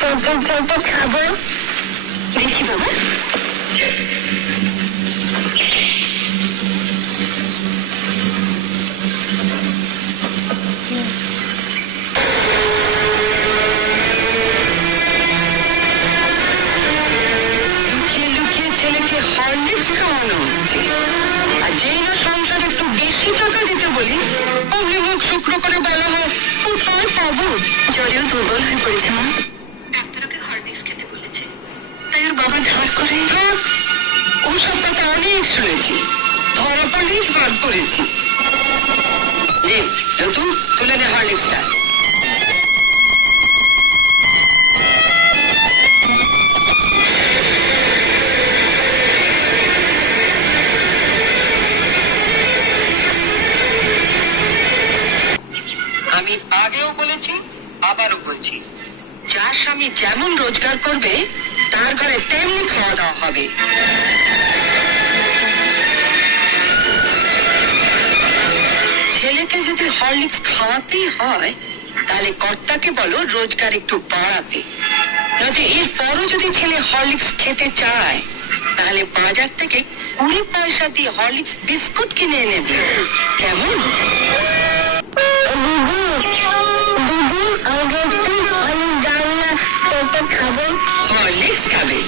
চেটে চেটে খাবো। দেখি বাবা। ছেলেকে হরলিক্স খাওয়ানো হচ্ছে, আর যেই না সংসারে একটু বেশি টাকা দিতে বলি অমনি মুখ শুকনো করে বলা হয় কোথায় পাবো। জ্বরেও দুর্বল হয়ে পড়েছে মা, ডাক্তার ওকে হরলিক্স খেতে বলেছে, তাই ওর বাবা ধার করে। ও সব কথা অনেক শুনেছি, ধরা পড়লেই ভাগ করেছি। নতুন তুলে নে হরলিক্সটা। আমি আগেও বলেছি, আবারও বলছি, যার স্বামী যেমন রোজগার করবে তার ঘরে তেমনি খাওয়া দাওয়া হবে। ছেলেকে যদি হরলিক্স খাওয়াতেই হয় তাহলে কর্তাকে বলো রোজগার একটু বাড়াতে, নয়তো এরপরও যদি ছেলে হরলিক্স খেতে চায় তাহলে বাজার থেকে 20 পয়সা দিয়ে হরলিক্স বিস্কুট কিনে এনে দিও, কেমন? হরলিক্স খাবে?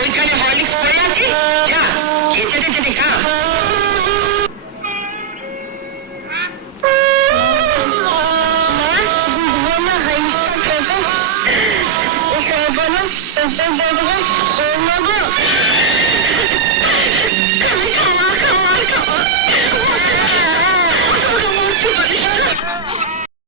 ওইখানে হরলিক্স পড়ে আছে, যা খেতে যেতে খা। বলো